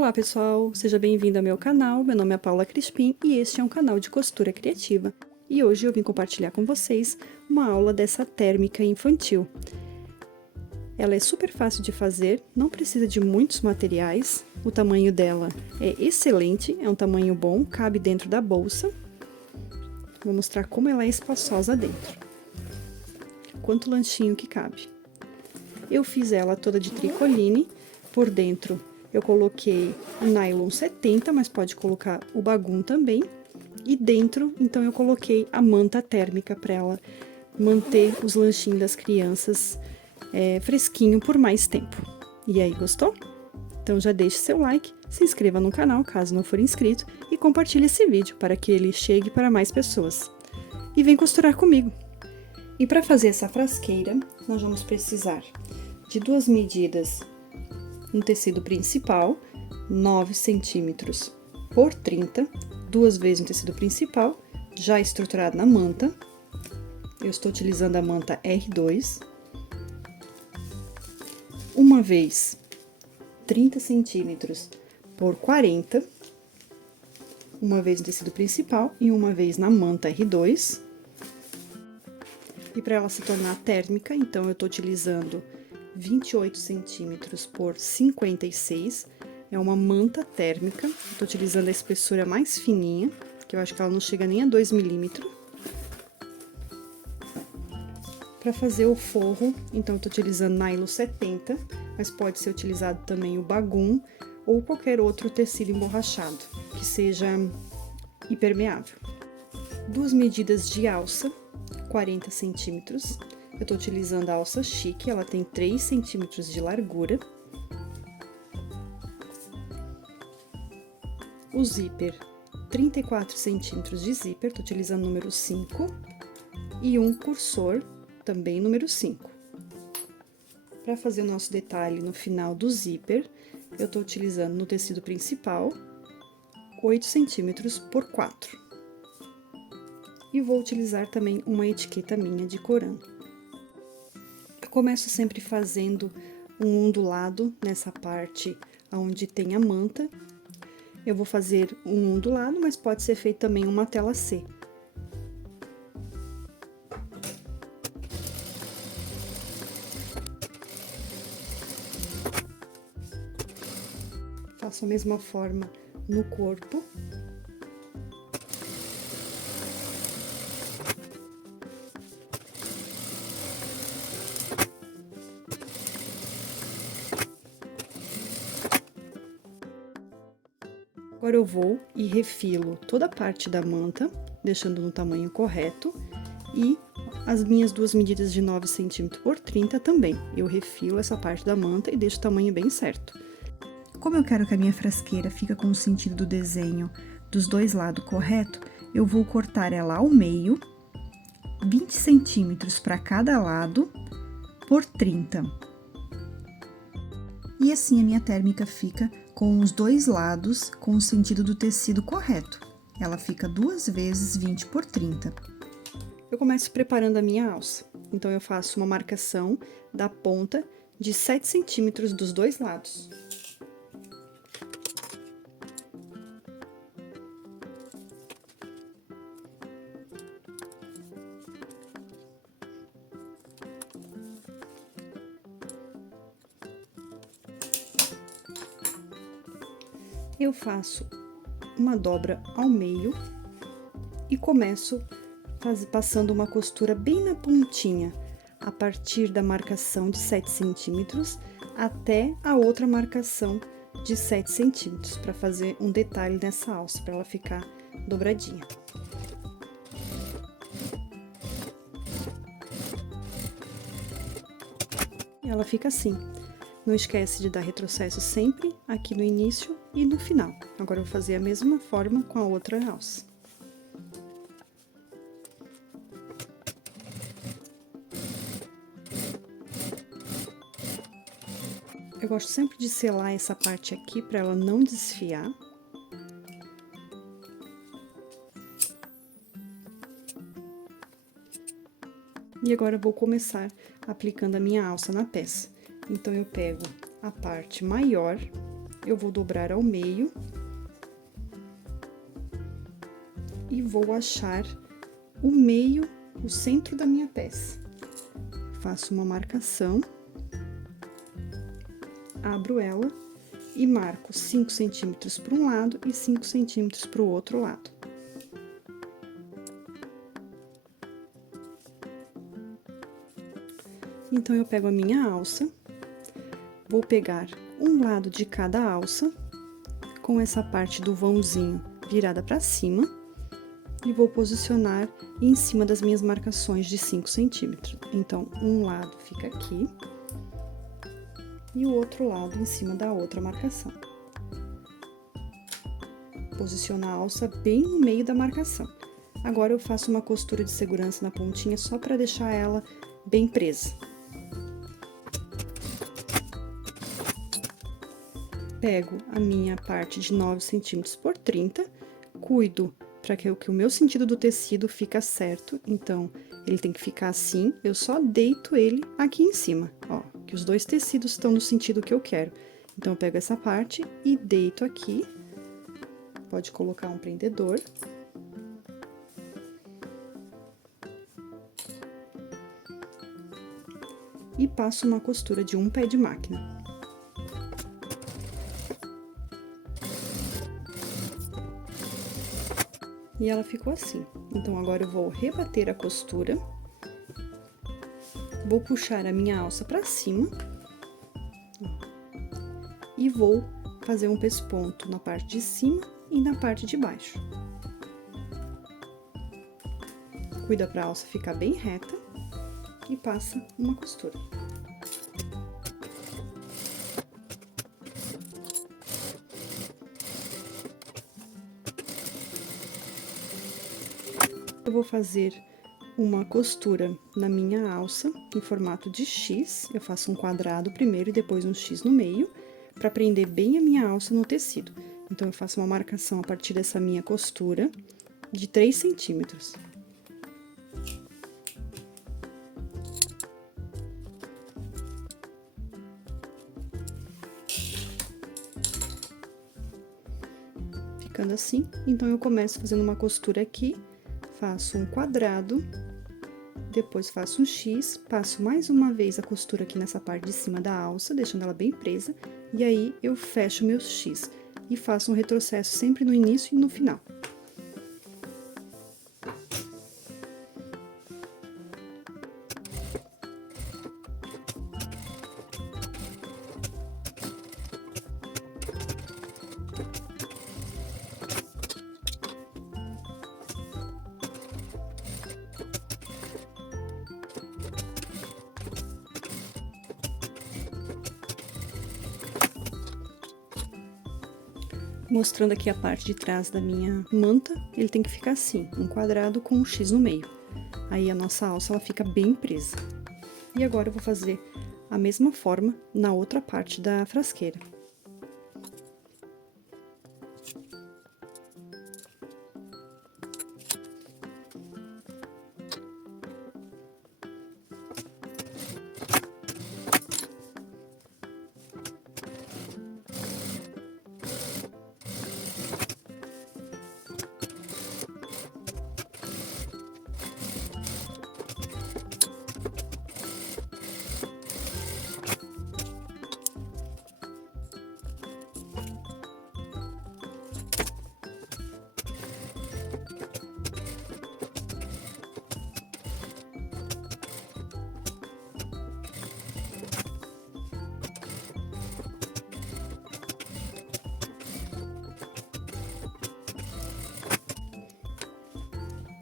Olá pessoal, seja bem-vindo ao meu canal, meu nome é Paula Crispim e este é um canal de costura criativa. E hoje eu vim compartilhar com vocês uma aula dessa térmica infantil. Ela é super fácil de fazer, não precisa de muitos materiais, o tamanho dela é excelente, é um tamanho bom, cabe dentro da bolsa. Vou mostrar como ela é espaçosa dentro. Quanto lanchinho que cabe. Eu fiz ela toda de tricoline, por dentro eu coloquei o nylon 70, mas pode colocar o bagum também. E dentro, então, eu coloquei a manta térmica para ela manter os lanchinhos das crianças fresquinho por mais tempo. E aí, gostou? Então já deixe seu like, se inscreva no canal caso não for inscrito e compartilhe esse vídeo para que ele chegue para mais pessoas. E vem costurar comigo! E para fazer essa frasqueira, nós vamos precisar de 2 medidas no tecido principal, 9 centímetros por 30, 2 vezes no tecido principal, já estruturado na manta. Eu estou utilizando a manta R2. Uma vez 30 centímetros por 40, uma vez no tecido principal e uma vez na manta R2. E para ela se tornar térmica, então eu estou utilizando 28 centímetros por 56, é uma manta térmica, estou utilizando a espessura mais fininha, que eu acho que ela não chega nem a 2 milímetros. Para fazer o forro, então, eu estou utilizando nylon 70, mas pode ser utilizado também o bagum ou qualquer outro tecido emborrachado, que seja impermeável. 2 medidas de alça, 40 centímetros. Eu tô utilizando a alça chique, ela tem 3 centímetros de largura. O zíper, 34 centímetros de zíper, tô utilizando o número 5. E um cursor, também número 5. Para fazer o nosso detalhe no final do zíper, eu tô utilizando no tecido principal, 8 centímetros por 4. E vou utilizar também uma etiqueta minha de corando. Começo sempre fazendo um ondulado nessa parte onde tem a manta. Eu vou fazer um ondulado, mas pode ser feito também uma tela C. Faço a mesma forma no corpo. Agora eu vou e refilo toda a parte da manta, deixando no tamanho correto, e as minhas 2 medidas de 9 centímetros por 30 também. Eu refilo essa parte da manta e deixo o tamanho bem certo. Como eu quero que a minha frasqueira fique com o sentido do desenho dos dois lados correto, eu vou cortar ela ao meio, 20 centímetros para cada lado, por 30. E assim a minha térmica fica com os dois lados com o sentido do tecido correto. Ela fica 2 vezes 20 por 30. Eu começo preparando a minha alça. Então, eu faço uma marcação da ponta de 7 centímetros dos dois lados. Eu faço uma dobra ao meio e começo passando uma costura bem na pontinha, a partir da marcação de 7 centímetros até a outra marcação de 7 centímetros, para fazer um detalhe nessa alça, para ela ficar dobradinha. E ela fica assim. Não esquece de dar retrocesso sempre aqui no início e no final. Agora, eu vou fazer a mesma forma com a outra alça. Eu gosto sempre de selar essa parte aqui para ela não desfiar. E agora, eu vou começar aplicando a minha alça na peça. Então, eu pego a parte maior eu vou dobrar ao meio e vou achar o meio, o centro da minha peça. Faço uma marcação, abro ela e marco 5 centímetros para um lado e 5 centímetros para o outro lado. Então, eu pego a minha alça, vou pegar um lado de cada alça, com essa parte do vãozinho virada para cima, e vou posicionar em cima das minhas marcações de 5 centímetros. Então, um lado fica aqui, e o outro lado em cima da outra marcação. Posiciono a alça bem no meio da marcação. Agora, eu faço uma costura de segurança na pontinha, só para deixar ela bem presa. Pego a minha parte de 9 centímetros por 30, cuido para que o meu sentido do tecido fica certo, então, ele tem que ficar assim, eu só deito ele aqui em cima, ó, que os dois tecidos estão no sentido que eu quero. Então, eu pego essa parte e deito aqui, pode colocar um prendedor. E passo uma costura de um pé de máquina. E ela ficou assim. Então, agora eu vou rebater a costura. Vou puxar a minha alça pra cima. E vou fazer um pesponto na parte de cima e na parte de baixo. Cuida pra alça ficar bem reta. E passa uma costura. Eu vou fazer uma costura na minha alça em formato de X. Eu faço um quadrado primeiro e depois um X no meio, para prender bem a minha alça no tecido. Então, eu faço uma marcação a partir dessa minha costura de 3 centímetros. Ficando assim, então, eu começo fazendo uma costura aqui. Faço um quadrado, depois faço um X, passo mais uma vez a costura aqui nessa parte de cima da alça, deixando ela bem presa, e aí eu fecho meu X e faço um retrocesso sempre no início e no final. Mostrando aqui a parte de trás da minha manta, ele tem que ficar assim, um quadrado com um X no meio. Aí, a nossa alça, ela fica bem presa. E agora, eu vou fazer a mesma forma na outra parte da frasqueira.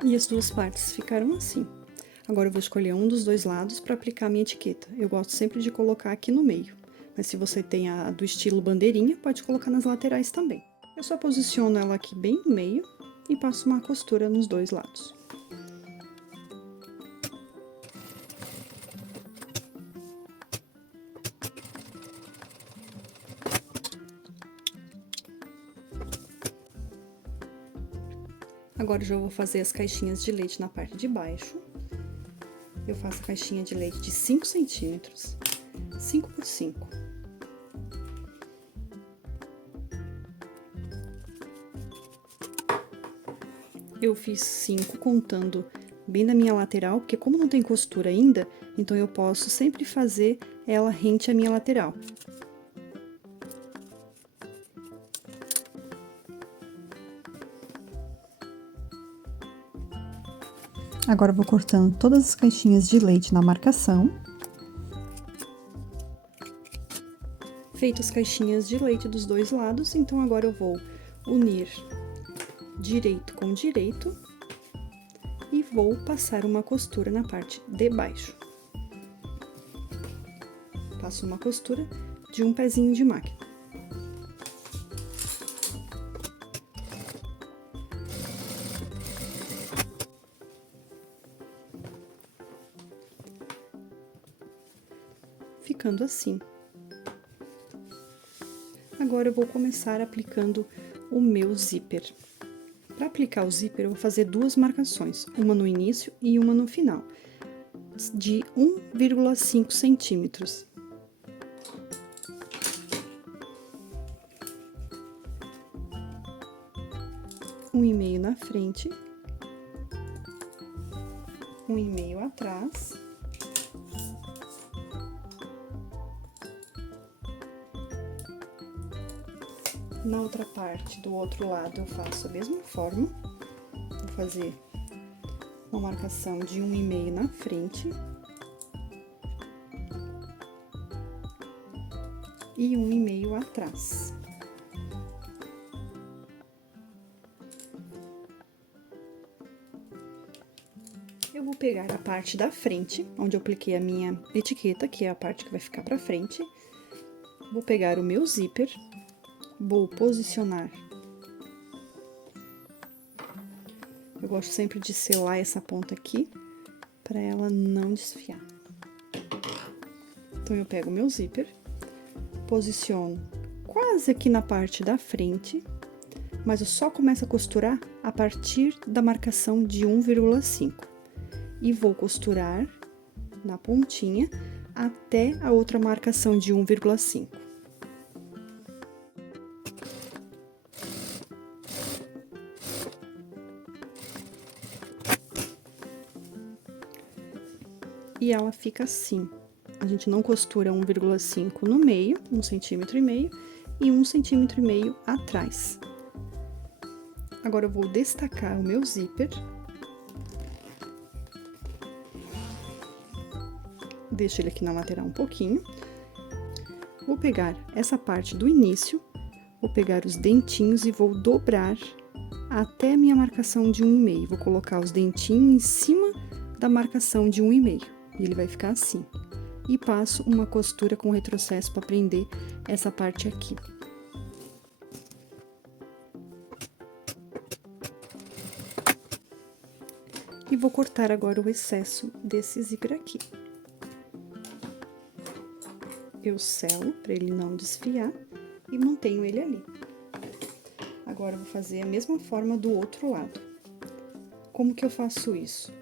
E as duas partes ficaram assim. Agora, eu vou escolher um dos dois lados para aplicar a minha etiqueta. Eu gosto sempre de colocar aqui no meio, mas se você tem a do estilo bandeirinha, pode colocar nas laterais também. Eu só posiciono ela aqui bem no meio e passo uma costura nos dois lados. Agora, eu já vou fazer as caixinhas de leite na parte de baixo. Eu faço a caixinha de leite de 5 centímetros, 5 por 5. Eu fiz 5 contando bem da minha lateral, porque como não tem costura ainda, então eu posso sempre fazer ela rente à minha lateral. Agora eu vou cortando todas as caixinhas de leite na marcação. Feito as caixinhas de leite dos dois lados, então agora eu vou unir direito com direito e vou passar uma costura na parte de baixo. Passo uma costura de um pezinho de máquina. Ficando assim. Agora eu vou começar aplicando o meu zíper. Para aplicar o zíper, eu vou fazer duas marcações, uma no início e uma no final, de 1,5 centímetros. Um e meio na frente, 1,5 atrás. Na outra parte, do outro lado, eu faço a mesma forma. Vou fazer uma marcação de 1,5 na frente. E 1,5 atrás. Eu vou pegar a parte da frente, onde eu apliquei a minha etiqueta, que é a parte que vai ficar pra frente. Vou pegar o meu zíper. Vou posicionar. Eu gosto sempre de selar essa ponta aqui, para ela não desfiar. Então, eu pego o meu zíper, posiciono quase aqui na parte da frente, mas eu só começo a costurar a partir da marcação de 1,5. E vou costurar na pontinha até a outra marcação de 1,5. E ela fica assim. A gente não costura 1,5 no meio, 1,5 centímetro, e 1,5 centímetro atrás. Agora, eu vou destacar o meu zíper. Deixo ele aqui na lateral um pouquinho. Vou pegar essa parte do início, vou pegar os dentinhos e vou dobrar até a minha marcação de 1,5. Vou colocar os dentinhos em cima da marcação de 1,5. E ele vai ficar assim. E passo uma costura com retrocesso para prender essa parte aqui. E vou cortar agora o excesso desse zíper aqui. Eu selo para ele não desfiar e mantenho ele ali. Agora, eu vou fazer a mesma forma do outro lado. Como que eu faço isso?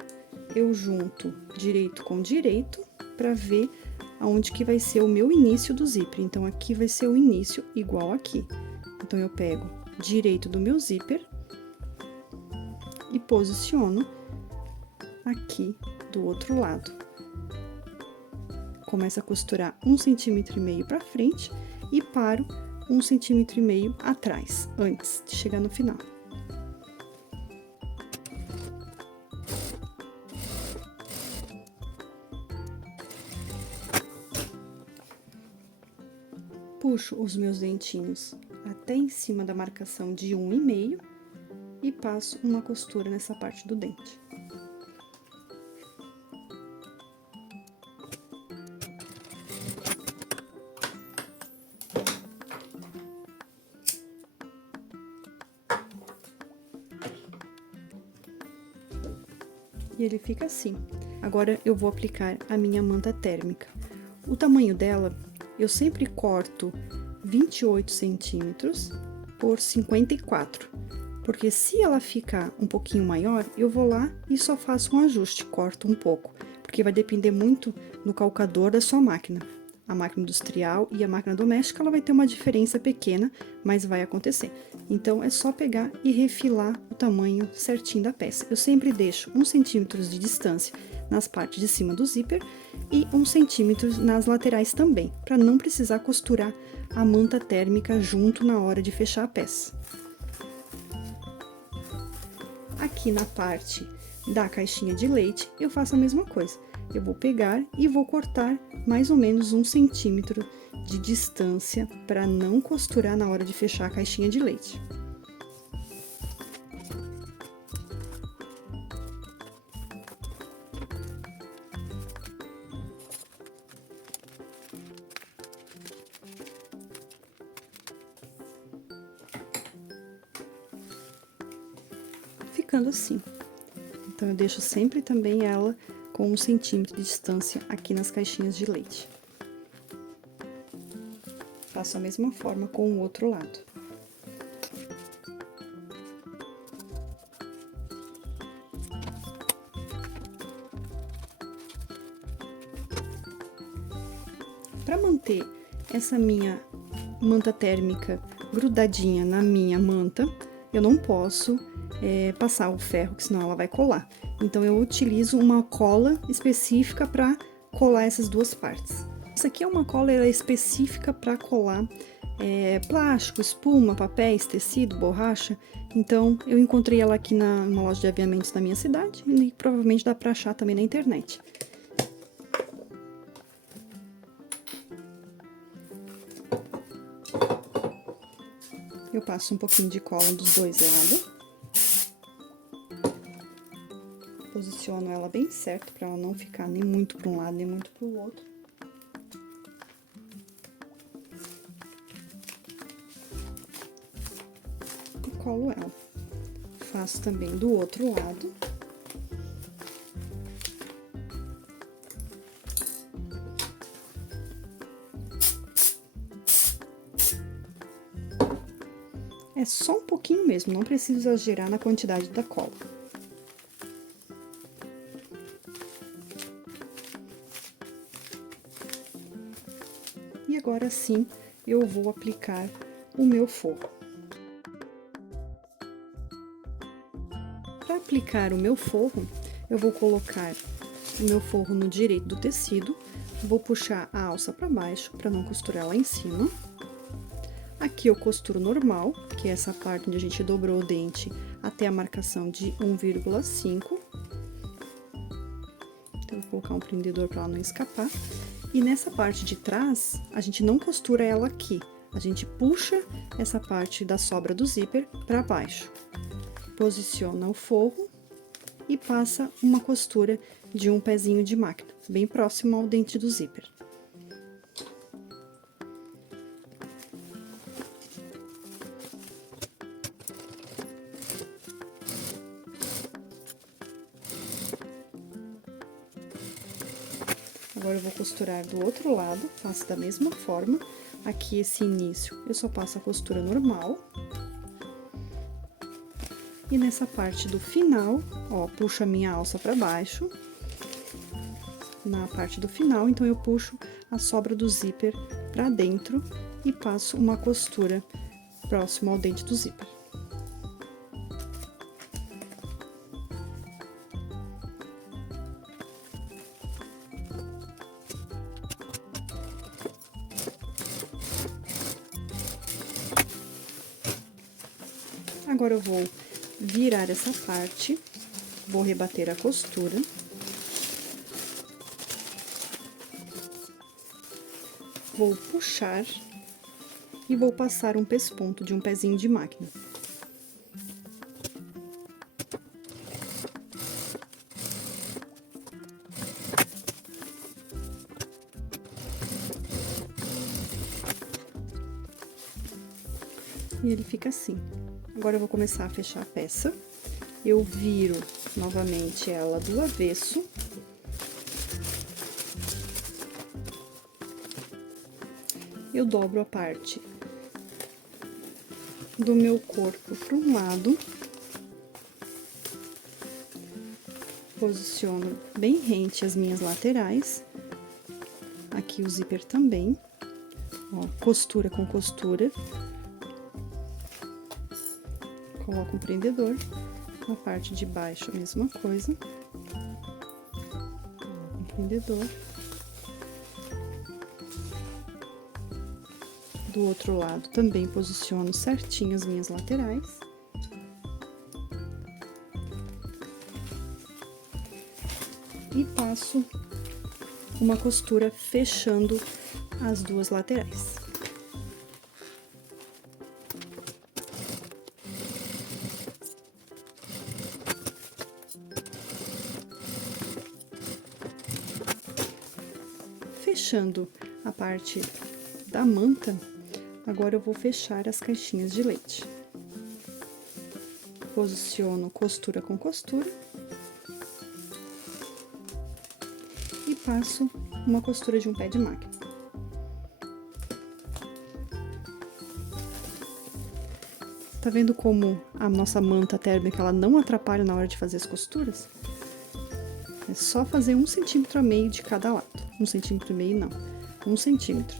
Eu junto direito com direito para ver aonde que vai ser o meu início do zíper. Então, aqui vai ser o início igual aqui. Então, eu pego direito do meu zíper e posiciono aqui do outro lado. Começo a costurar 1,5 centímetro para frente e paro 1,5 centímetro atrás, antes de chegar no final. Puxo os meus dentinhos até em cima da marcação de 1,5 e passo uma costura nessa parte do dente. E ele fica assim. Agora, eu vou aplicar a minha manta térmica. O tamanho dela, eu sempre corto 28 centímetros por 54. Porque se ela ficar um pouquinho maior, eu vou lá e só faço um ajuste, corto um pouco. Porque vai depender muito no calcador da sua máquina. a máquina industrial e a máquina doméstica, ela vai ter uma diferença pequena, mas vai acontecer. Então, é só pegar e refilar o tamanho certinho da peça. Eu sempre deixo 1 centímetro de distância nas partes de cima do zíper e 1 centímetro nas laterais também, para não precisar costurar a manta térmica junto na hora de fechar a peça. Aqui na parte da caixinha de leite, eu faço a mesma coisa. Eu vou pegar e vou cortar mais ou menos 1 centímetro de distância para não costurar na hora de fechar a caixinha de leite. Ficando assim. Então, eu deixo sempre também ela com 1 centímetro de distância aqui nas caixinhas de leite. Faço a mesma forma com o outro lado. Para manter essa minha manta térmica grudadinha na minha manta, eu não posso passar o ferro, que senão ela vai colar. Então, eu utilizo uma cola específica para colar essas duas partes. Essa aqui é uma cola específica para colar plástico, espuma, papéis, tecido, borracha. Então, eu encontrei ela aqui numa loja de aviamentos da minha cidade e provavelmente dá para achar também na internet. Eu passo um pouquinho de cola dos dois lados. Posiciono ela bem certo para ela não ficar nem muito para um lado, nem muito para o outro. E colo ela. Faço também do outro lado. É só um pouquinho mesmo, não precisa exagerar na quantidade da cola. E agora sim, eu vou aplicar o meu forro. Para aplicar o meu forro, eu vou colocar o meu forro no direito do tecido, vou puxar a alça para baixo, para não costurar lá em cima. Aqui eu costuro normal, que é essa parte onde a gente dobrou o dente até a marcação de 1,5. Então, vou colocar um prendedor para ela não escapar. E nessa parte de trás, a gente não costura ela aqui, a gente puxa essa parte da sobra do zíper para baixo. Posiciona o forro e passa uma costura de um pezinho de máquina, bem próximo ao dente do zíper. Agora, eu vou costurar do outro lado, faço da mesma forma. Aqui, esse início, eu só passo a costura normal. E nessa parte do final, ó, puxo a minha alça pra baixo. Na parte do final, então, eu puxo a sobra do zíper pra dentro e passo uma costura próximo ao dente do zíper. Agora, eu vou virar essa parte, vou rebater a costura. Vou puxar e vou passar um pesponto de um pezinho de máquina. E ele fica assim. Agora, eu vou começar a fechar a peça. Eu viro novamente ela do avesso. Eu dobro a parte do meu corpo para um lado. Posiciono bem rente as minhas laterais. Aqui aqui o zíper também, ó, costura com costura. Coloco um prendedor, na parte de baixo a mesma coisa, um prendedor. Do outro lado também posiciono certinho as minhas laterais. E passo uma costura fechando as duas laterais. Fechando a parte da manta, agora eu vou fechar as caixinhas de leite. Posiciono costura com costura. E passo uma costura de um pé de máquina. Tá vendo como a nossa manta térmica, ela não atrapalha na hora de fazer as costuras? É só fazer 1,5 cm de cada lado. 1,5 cm não, 1 centímetro.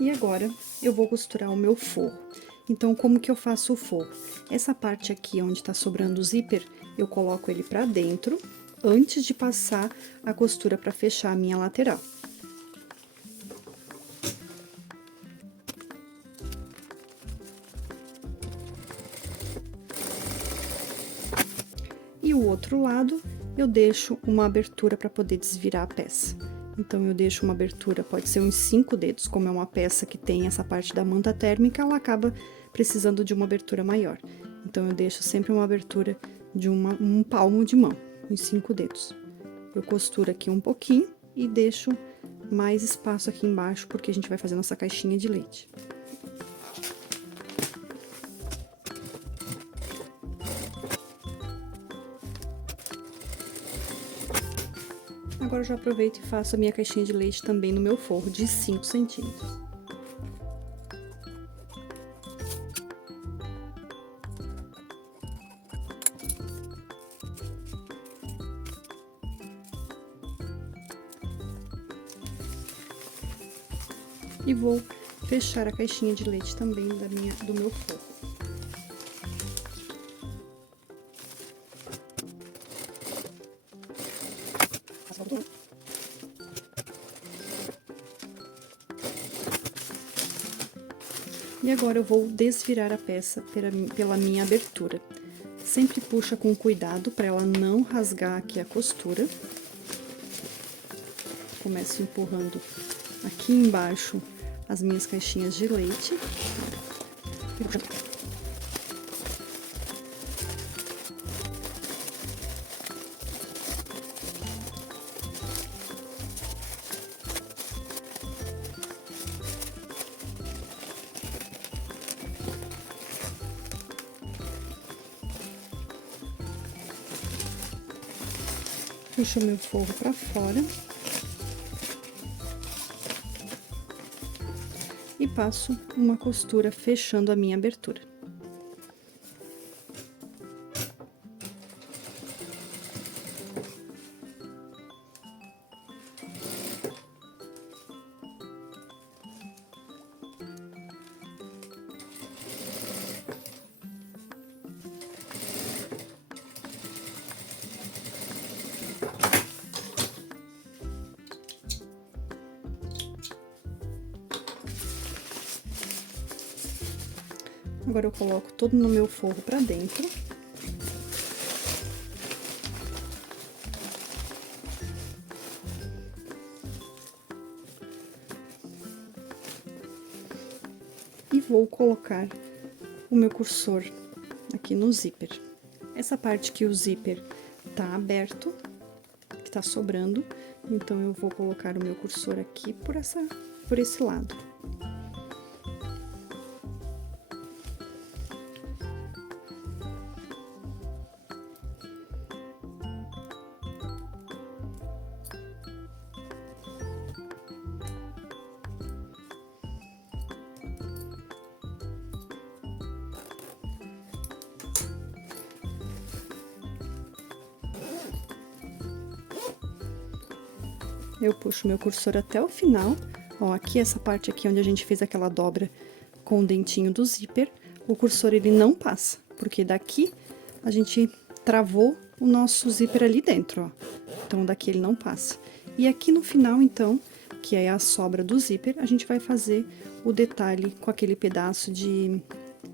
E agora, eu vou costurar o meu forro. Então, como que eu faço o forro? Essa parte aqui, onde tá sobrando o zíper, eu coloco ele pra dentro, antes de passar a costura pra fechar a minha lateral. E o outro lado, eu deixo uma abertura pra poder desvirar a peça. Então, eu deixo uma abertura, pode ser uns 5 dedos, como é uma peça que tem essa parte da manta térmica, ela acaba precisando de uma abertura maior. Então, eu deixo sempre uma abertura de um palmo de mão, uns 5 dedos. Eu costuro aqui um pouquinho e deixo mais espaço aqui embaixo, porque a gente vai fazer nossa caixinha de leite. Agora, eu já aproveito e faço a minha caixinha de leite também no meu forro de 5 centímetros. E vou fechar a caixinha de leite também do meu forro. E agora eu vou desvirar a peça pela minha abertura. Sempre puxa com cuidado para ela não rasgar aqui a costura. Começo empurrando aqui embaixo as minhas caixinhas de leite. Puxo meu forro para fora. E passo uma costura fechando a minha abertura. Agora eu coloco todo no meu forro pra dentro. E vou colocar o meu cursor aqui no zíper. Essa parte que o zíper tá aberto, que tá sobrando, então eu vou colocar o meu cursor aqui por esse lado. eu puxo meu cursor até o final. Ó, aqui essa parte aqui onde a gente fez aquela dobra com o dentinho do zíper, o cursor ele não passa, porque daqui a gente travou o nosso zíper ali dentro, ó. Então daqui ele não passa. E aqui no final, então, que é a sobra do zíper, a gente vai fazer o detalhe com aquele pedaço de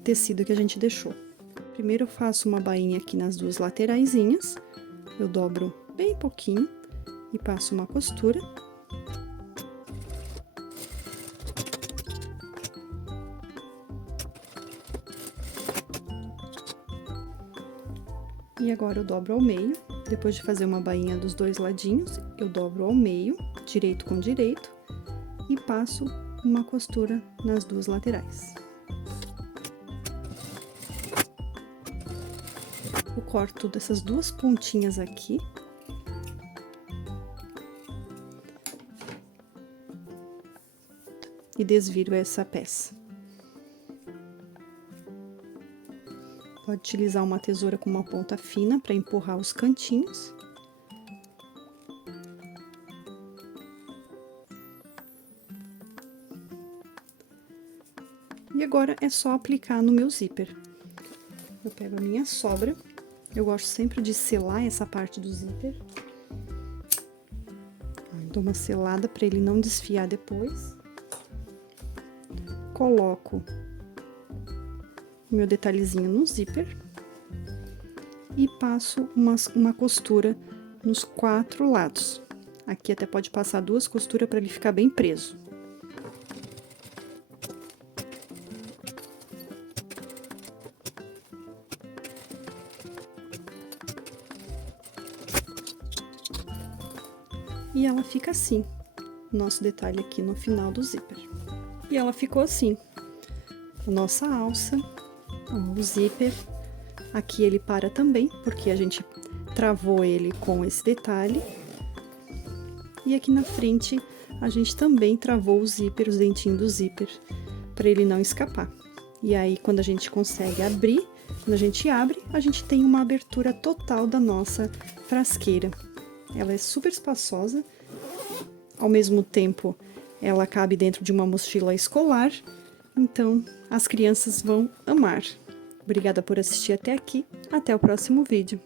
tecido que a gente deixou. Primeiro eu faço uma bainha aqui nas duas lateraisinhas, eu dobro bem pouquinho e passo uma costura. E agora eu dobro ao meio, depois de fazer uma bainha dos dois ladinhos, eu dobro ao meio, direito com direito, e passo uma costura nas duas laterais. Eu corto dessas duas pontinhas aqui. E desviro essa peça. Pode utilizar uma tesoura com uma ponta fina para empurrar os cantinhos. E agora é só aplicar no meu zíper. Eu pego a minha sobra, eu gosto sempre de selar essa parte do zíper. Dou uma selada para ele não desfiar depois. Coloco meu detalhezinho no zíper e passo uma costura nos 4 lados. Aqui até pode passar 2 costuras para ele ficar bem preso. E ela fica assim, nosso detalhe aqui no final do zíper. E ela ficou assim, a nossa alça, o zíper, aqui ele para também, porque a gente travou ele com esse detalhe. E aqui na frente, a gente também travou o zíper, os dentinhos do zíper, para ele não escapar. E aí, quando a gente consegue abrir, quando a gente abre, a gente tem uma abertura total da nossa frasqueira. Ela é super espaçosa, ao mesmo tempo ela cabe dentro de uma mochila escolar, então as crianças vão amar. Obrigada por assistir até aqui, até o próximo vídeo.